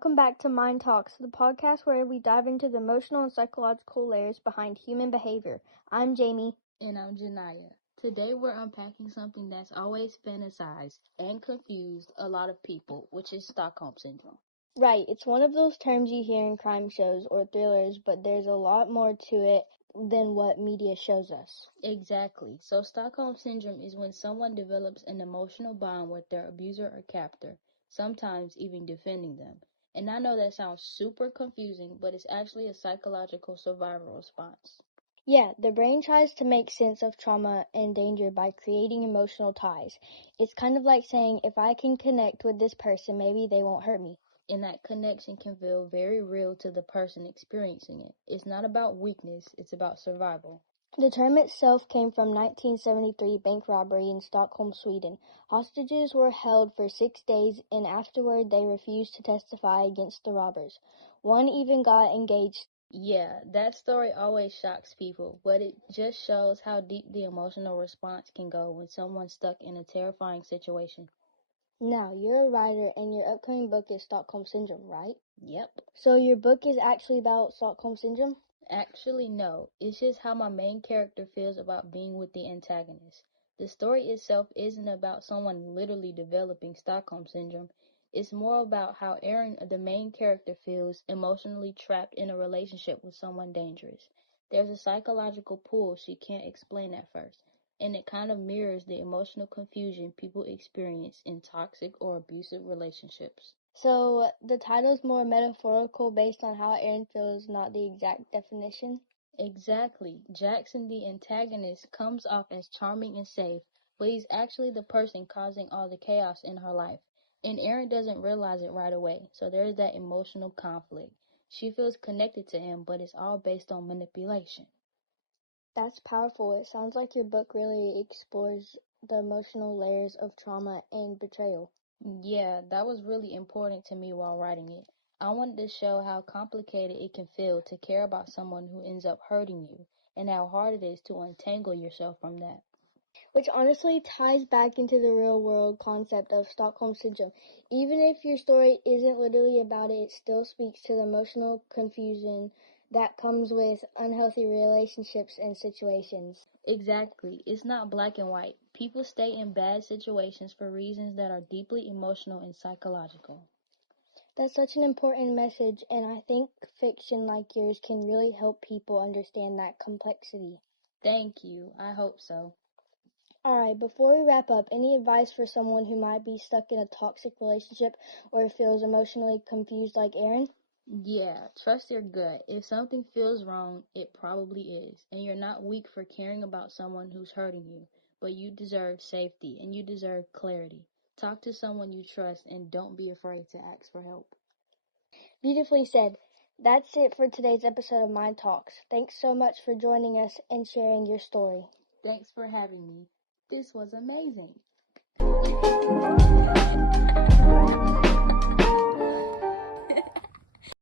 Welcome back to Mind Talks, the podcast where we dive into the emotional and psychological layers behind human behavior. I'm Jamie. And I'm Janiyah. Today we're unpacking something that's always fantasized and confused a lot of people, which is Stockholm Syndrome. Right, it's one of those terms you hear in crime shows or thrillers, but there's a lot more to it than what media shows us. Exactly. So Stockholm Syndrome is when someone develops an emotional bond with their abuser or captor, sometimes even defending them. And I know that sounds super confusing, but it's actually a psychological survival response. Yeah, the brain tries to make sense of trauma and danger by creating emotional ties. It's kind of like saying, if I can connect with this person, maybe they won't hurt me. And that connection can feel very real to the person experiencing it. It's not about weakness, it's about survival. The term itself came from 1973 bank robbery in Stockholm, Sweden. Hostages were held for 6 days, and afterward they refused to testify against the robbers. One even got engaged. Yeah, that story always shocks people, but it just shows how deep the emotional response can go when someone's stuck in a terrifying situation. Now, you're a writer, and your upcoming book is Stockholm Syndrome, right? Yep. So your book is actually about Stockholm Syndrome? Actually, no. It's just how my main character feels about being with the antagonist. The story itself isn't about someone literally developing Stockholm Syndrome. It's more about how Erin, the main character, feels emotionally trapped in a relationship with someone dangerous. There's a psychological pull she can't explain at first, and it kind of mirrors the emotional confusion people experience in toxic or abusive relationships. So the title's more metaphorical based on how Erin feels, not the exact definition? Exactly. Jackson, the antagonist, comes off as charming and safe, but he's actually the person causing all the chaos in her life. And Erin doesn't realize it right away, so there's that emotional conflict. She feels connected to him, but it's all based on manipulation. That's powerful. It sounds like your book really explores the emotional layers of trauma and betrayal. Yeah, that was really important to me while writing it. I wanted to show how complicated it can feel to care about someone who ends up hurting you, and how hard it is to untangle yourself from that. Which honestly ties back into the real world concept of Stockholm Syndrome. Even if your story isn't literally about it, it still speaks to the emotional confusion that comes with unhealthy relationships and situations. Exactly. It's not black and white. People stay in bad situations for reasons that are deeply emotional and psychological. That's such an important message, and I think fiction like yours can really help people understand that complexity. Thank you. I hope so. Alright, before we wrap up, any advice for someone who might be stuck in a toxic relationship or feels emotionally confused like Erin? Yeah, trust your gut. If something feels wrong, it probably is. And you're not weak for caring about someone who's hurting you, but you deserve safety and you deserve clarity. Talk to someone you trust and don't be afraid to ask for help. Beautifully said. That's it for today's episode of Mind Talks. Thanks so much for joining us and sharing your story. Thanks for having me. This was amazing.